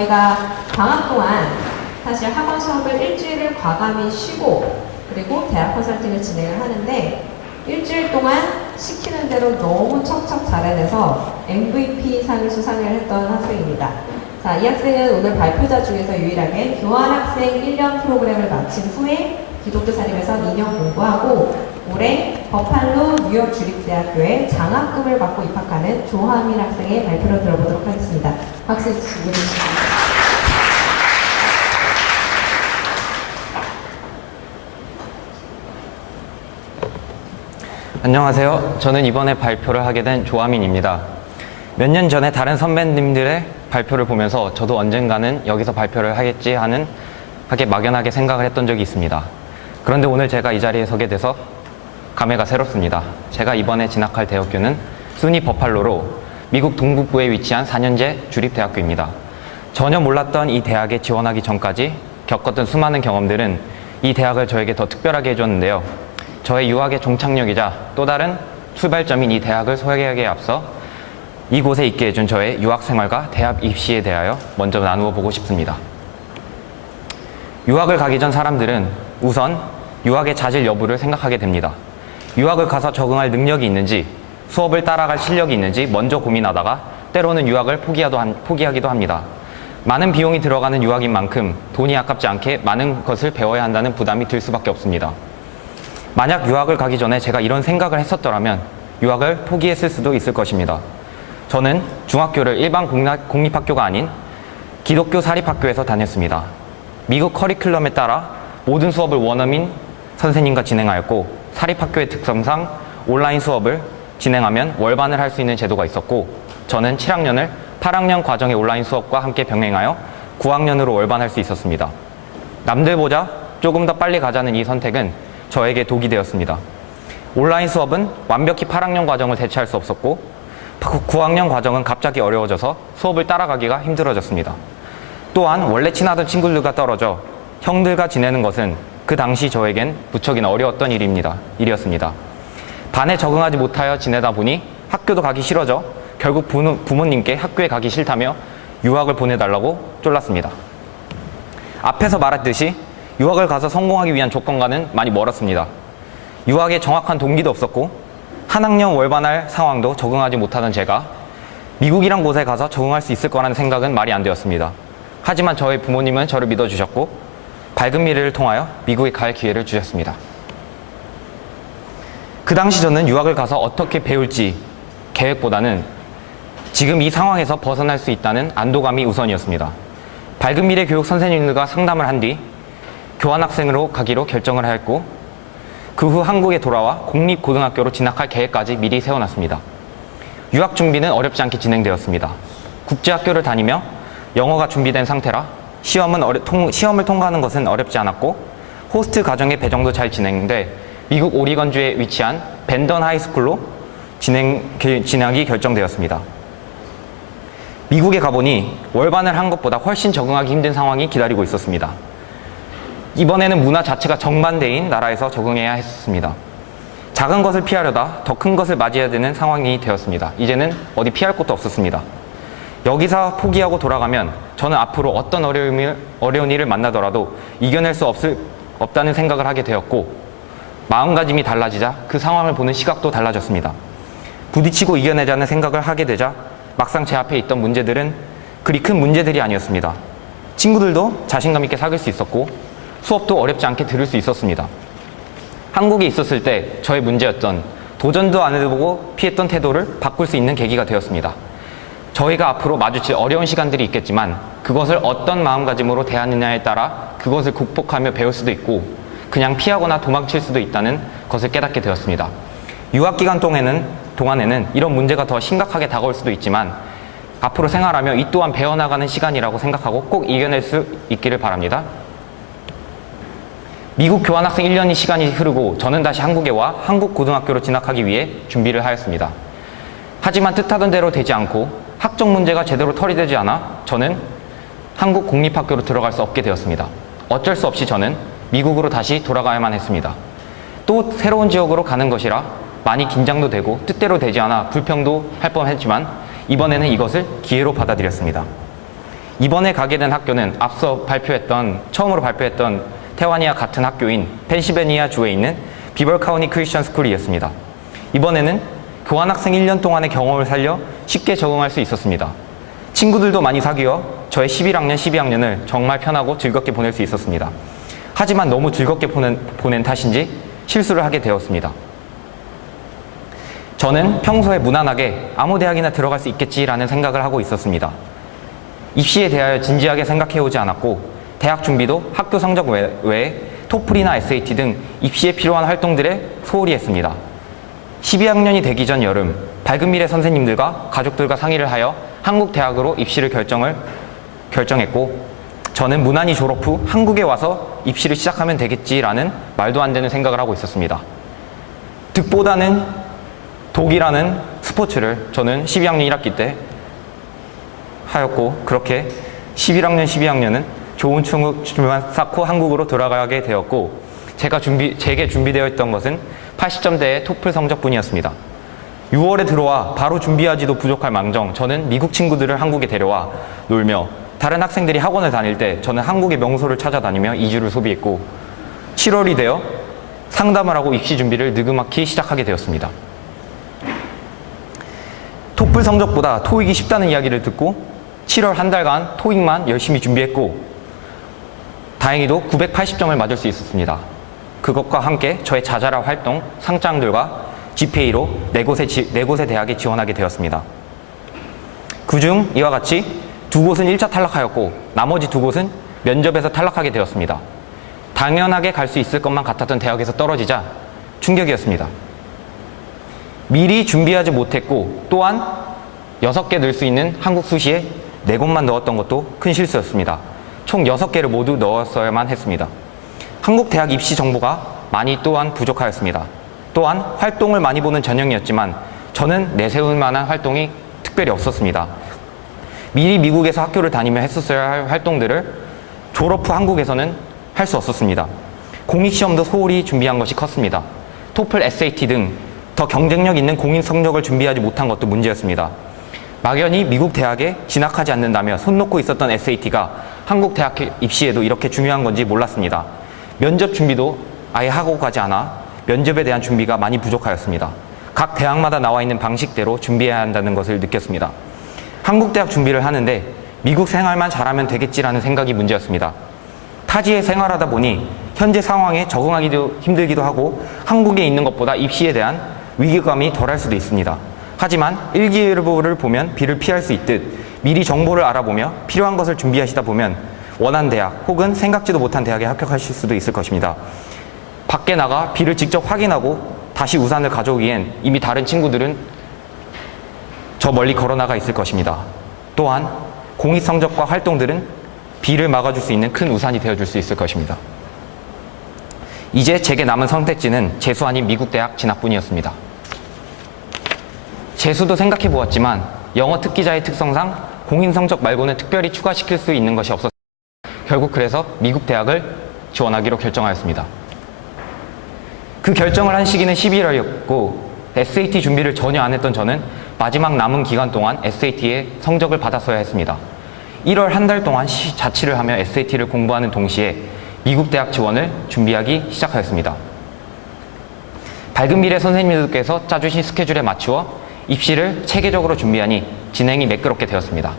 저희가 방학 동안 사실 학원 수업을 일주일을 과감히 쉬고 그리고 대학 컨설팅을 진행을 하는데 일주일 동안 시키는 대로 너무 척척 잘해내서 MVP 상을 수상을 했던 학생입니다. 자, 이 학생은 오늘 발표자 중에서 유일하게 교환학생 1년 프로그램을 마친 후에 기독교 사립에서 2년 공부하고 올해 버팔로 뉴욕 주립대학교에 장학금을 받고 입학하는 조하민 학생의 발표를 들어보도록 하겠습니다. 박수 주시기 안녕하세요. 저는 이번에 발표를 하게 된 조하민입니다. 몇 년 전에 다른 선배님들의 발표를 보면서 저도 언젠가는 여기서 발표를 하겠지 하게 막연하게 생각을 했던 적이 있습니다. 그런데 오늘 제가 이 자리에 서게 돼서 감회가 새롭습니다. 제가 이번에 진학할 대학교는 수니 버팔로로 미국 동북부에 위치한 4년제 주립대학교입니다. 전혀 몰랐던 이 대학에 지원하기 전까지 겪었던 수많은 경험들은 이 대학을 저에게 더 특별하게 해줬는데요. 저의 유학의 종착역이자 또 다른 출발점인 이 대학을 소개하기에 앞서 이곳에 있게 해준 저의 유학 생활과 대학 입시에 대하여 먼저 나누어 보고 싶습니다. 유학을 가기 전 사람들은 우선 유학의 자질 여부를 생각하게 됩니다. 유학을 가서 적응할 능력이 있는지, 수업을 따라갈 실력이 있는지 먼저 고민하다가 때로는 유학을 포기하기도 합니다. 많은 비용이 들어가는 유학인 만큼 돈이 아깝지 않게 많은 것을 배워야 한다는 부담이 들 수밖에 없습니다. 만약 유학을 가기 전에 제가 이런 생각을 했었더라면 유학을 포기했을 수도 있을 것입니다. 저는 중학교를 일반 공립학교가 아닌 기독교 사립학교에서 다녔습니다. 미국 커리큘럼에 따라 모든 수업을 원어민 선생님과 진행하였고 사립학교의 특성상 온라인 수업을 진행하면 월반을 할 수 있는 제도가 있었고 저는 7학년을 8학년 과정의 온라인 수업과 함께 병행하여 9학년으로 월반할 수 있었습니다. 남들보다 조금 더 빨리 가자는 이 선택은 저에게 독이 되었습니다. 온라인 수업은 완벽히 8학년 과정을 대체할 수 없었고 9학년 과정은 갑자기 어려워져서 수업을 따라가기가 힘들어졌습니다. 또한 원래 친하던 친구들과 떨어져 형들과 지내는 것은 그 당시 저에겐 무척이나 어려웠던 일이었습니다. 반에 적응하지 못하여 지내다 보니 학교도 가기 싫어져 결국 부모님께 학교에 가기 싫다며 유학을 보내달라고 쫄랐습니다. 앞에서 말했듯이 유학을 가서 성공하기 위한 조건과는 많이 멀었습니다. 유학에 정확한 동기도 없었고 한 학년 월반할 상황도 적응하지 못하던 제가 미국이란 곳에 가서 적응할 수 있을 거라는 생각은 말이 안 되었습니다. 하지만 저희 부모님은 저를 믿어주셨고 밝은 미래를 통하여 미국에 갈 기회를 주셨습니다. 그 당시 저는 유학을 가서 어떻게 배울지 계획보다는 지금 이 상황에서 벗어날 수 있다는 안도감이 우선이었습니다. 밝은 미래 교육 선생님들과 상담을 한 뒤 교환학생으로 가기로 결정을 하였고 그 후 한국에 돌아와 공립고등학교로 진학할 계획까지 미리 세워놨습니다. 유학 준비는 어렵지 않게 진행되었습니다. 국제학교를 다니며 영어가 준비된 상태라 시험을 통과하는 것은 어렵지 않았고 호스트 과정의 배정도 잘 진행돼 미국 오리건주에 위치한 벤던 하이스쿨로 진학이 결정되었습니다. 미국에 가보니 월반을 한 것보다 훨씬 적응하기 힘든 상황이 기다리고 있었습니다. 이번에는 문화 자체가 정반대인 나라에서 적응해야 했습니다. 작은 것을 피하려다 더 큰 것을 맞이해야 되는 상황이 되었습니다. 이제는 어디 피할 곳도 없었습니다. 여기서 포기하고 돌아가면 저는 앞으로 어떤 어려운 일을 만나더라도 이겨낼 수 없다는 생각을 하게 되었고 마음가짐이 달라지자 그 상황을 보는 시각도 달라졌습니다. 부딪히고 이겨내자는 생각을 하게 되자 막상 제 앞에 있던 문제들은 그리 큰 문제들이 아니었습니다. 친구들도 자신감 있게 사귈 수 있었고 수업도 어렵지 않게 들을 수 있었습니다. 한국에 있었을 때 저의 문제였던 도전도 안 해보고 피했던 태도를 바꿀 수 있는 계기가 되었습니다. 저희가 앞으로 마주칠 어려운 시간들이 있겠지만 그것을 어떤 마음가짐으로 대하느냐에 따라 그것을 극복하며 배울 수도 있고 그냥 피하거나 도망칠 수도 있다는 것을 깨닫게 되었습니다. 유학기간 동안에는 이런 문제가 더 심각하게 다가올 수도 있지만 앞으로 생활하며 이 또한 배워나가는 시간이라고 생각하고 꼭 이겨낼 수 있기를 바랍니다. 미국 교환학생 1년의 시간이 흐르고 저는 다시 한국에 와 한국 고등학교로 진학하기 위해 준비를 하였습니다. 하지만 뜻하던 대로 되지 않고 학적 문제가 제대로 처리되지 않아 저는 한국 공립학교로 들어갈 수 없게 되었습니다. 어쩔 수 없이 저는 미국으로 다시 돌아가야만 했습니다. 또 새로운 지역으로 가는 것이라 많이 긴장도 되고 뜻대로 되지 않아 불평도 할 뻔했지만 이번에는 이것을 기회로 받아들였습니다. 이번에 가게 된 학교는 앞서 처음으로 발표했던 태완이와 같은 학교인 펜실베니아 주에 있는 비벌 카운티 크리스천 스쿨이었습니다. 이번에는 교환학생 1년 동안의 경험을 살려 쉽게 적응할 수 있었습니다. 친구들도 많이 사귀어 저의 11학년, 12학년을 정말 편하고 즐겁게 보낼 수 있었습니다. 하지만 너무 즐겁게 보낸 탓인지 실수를 하게 되었습니다. 저는 평소에 무난하게 아무 대학이나 들어갈 수 있겠지라는 생각을 하고 있었습니다. 입시에 대하여 진지하게 생각해오지 않았고 대학 준비도 학교 성적 외에 토플이나 SAT 등 입시에 필요한 활동들에 소홀히 했습니다. 12학년이 되기 전 여름, 밝은 미래 선생님들과 가족들과 상의를 하여 한국 대학으로 입시를 결정했고 저는 무난히 졸업 후 한국에 와서 입시를 시작하면 되겠지라는 말도 안 되는 생각을 하고 있었습니다. 득보다는 독이라는 스포츠를 저는 12학년 1학기 때 하였고 그렇게 11학년, 12학년은 좋은 춤을 쌓고 한국으로 돌아가게 되었고 제게 준비되어 있던 것은 80점대의 토플 성적뿐이었습니다. 6월에 들어와 바로 준비하지도 부족할 망정 저는 미국 친구들을 한국에 데려와 놀며 다른 학생들이 학원을 다닐 때 저는 한국의 명소를 찾아다니며 2주를 소비했고 7월이 되어 상담을 하고 입시 준비를 느그막히 시작하게 되었습니다. 토플 성적보다 토익이 쉽다는 이야기를 듣고 7월 한 달간 토익만 열심히 준비했고 다행히도 980점을 맞을 수 있었습니다. 그것과 함께 저의 자잘한 활동, 상장들과 GPA로 네 곳의 대학에 지원하게 되었습니다. 그중 이와 같이 2곳은 1차 탈락하였고 나머지 2곳은 면접에서 탈락하게 되었습니다. 당연하게 갈 수 있을 것만 같았던 대학에서 떨어지자 충격이었습니다. 미리 준비하지 못했고 또한 6개 넣을 수 있는 한국 수시에 4곳만 넣었던 것도 큰 실수였습니다. 총 6개를 모두 넣었어야만 했습니다. 한국 대학 입시 정보가 많이 또한 부족하였습니다. 또한 활동을 많이 보는 전형이었지만 저는 내세울 만한 활동이 특별히 없었습니다. 미리 미국에서 학교를 다니며 했었어야 할 활동들을 졸업 후 한국에서는 할 수 없었습니다. 공익시험도 소홀히 준비한 것이 컸습니다. 토플, SAT 등 더 경쟁력 있는 공인 성적을 준비하지 못한 것도 문제였습니다. 막연히 미국 대학에 진학하지 않는다며 손 놓고 있었던 SAT가 한국 대학 입시에도 이렇게 중요한 건지 몰랐습니다. 면접 준비도 아예 하고 가지 않아 면접에 대한 준비가 많이 부족하였습니다. 각 대학마다 나와 있는 방식대로 준비해야 한다는 것을 느꼈습니다. 한국 대학 준비를 하는데 미국 생활만 잘하면 되겠지라는 생각이 문제였습니다. 타지에 생활하다 보니 현재 상황에 적응하기도 힘들기도 하고 한국에 있는 것보다 입시에 대한 위기감이 덜할 수도 있습니다. 하지만 일기예보를 보면 비를 피할 수 있듯 미리 정보를 알아보며 필요한 것을 준비하시다 보면 원하는 대학 혹은 생각지도 못한 대학에 합격하실 수도 있을 것입니다. 밖에 나가 비를 직접 확인하고 다시 우산을 가져오기엔 이미 다른 친구들은 저 멀리 걸어 나가 있을 것입니다. 또한 공익 성적과 활동들은 비를 막아줄 수 있는 큰 우산이 되어줄 수 있을 것입니다. 이제 제게 남은 선택지는 재수 아닌 미국 대학 진학뿐이었습니다. 재수도 생각해 보았지만 영어 특기자의 특성상 공인 성적 말고는 특별히 추가시킬 수 있는 것이 없었습니다. 결국 그래서 미국 대학을 지원하기로 결정하였습니다. 그 결정을 한 시기는 11월이었고 SAT 준비를 전혀 안 했던 저는 마지막 남은 기간 동안 SAT의 성적을 받았어야 했습니다. 1월 한 달 동안 자취를 하며 SAT를 공부하는 동시에 미국 대학 지원을 준비하기 시작하였습니다. 밝은 미래 선생님들께서 짜주신 스케줄에 맞추어 입시를 체계적으로 준비하니 진행이 매끄럽게 되었습니다.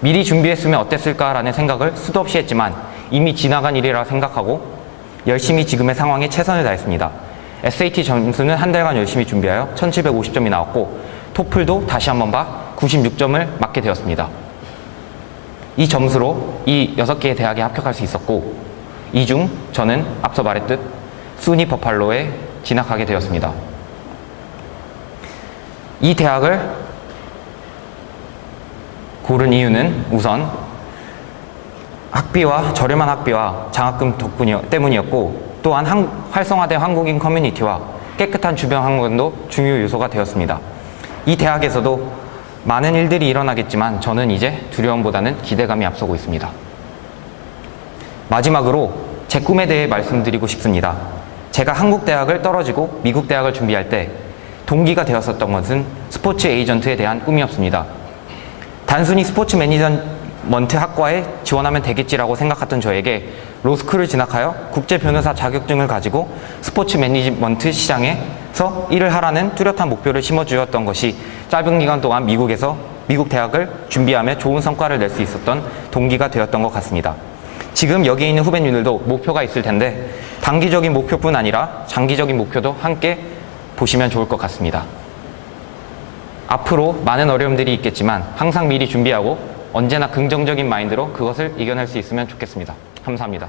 미리 준비했으면 어땠을까라는 생각을 수도 없이 했지만 이미 지나간 일이라 생각하고 열심히 지금의 상황에 최선을 다했습니다. SAT 점수는 한 달간 열심히 준비하여 1750점이 나왔고 토플도 다시 한번 봐 96점을 맞게 되었습니다. 이 점수로 이 6개의 대학에 합격할 수 있었고 이 중 저는 앞서 말했듯 수니 버팔로에 진학하게 되었습니다. 이 대학을 고른 이유는 우선 저렴한 학비와 장학금 때문이었고 또한 활성화된 한국인 커뮤니티와 깨끗한 주변 환경도 중요 요소가 되었습니다. 이 대학에서도 많은 일들이 일어나겠지만 저는 이제 두려움보다는 기대감이 앞서고 있습니다. 마지막으로 제 꿈에 대해 말씀드리고 싶습니다. 제가 한국 대학을 떨어지고 미국 대학을 준비할 때 동기가 되었었던 것은 스포츠 에이전트에 대한 꿈이었습니다. 단순히 스포츠 머니지먼트 학과에 지원하면 되겠지라고 생각했던 저에게 로스쿨을 진학하여 국제 변호사 자격증을 가지고 스포츠 매니지먼트 시장에서 일을 하라는 뚜렷한 목표를 심어주었던 것이 짧은 기간 동안 미국 대학을 준비하며 좋은 성과를 낼 수 있었던 동기가 되었던 것 같습니다. 지금 여기 있는 후배님들도 목표가 있을 텐데 단기적인 목표뿐 아니라 장기적인 목표도 함께 보시면 좋을 것 같습니다. 앞으로 많은 어려움들이 있겠지만 항상 미리 준비하고 언제나 긍정적인 마인드로 그것을 이겨낼 수 있으면 좋겠습니다. 감사합니다.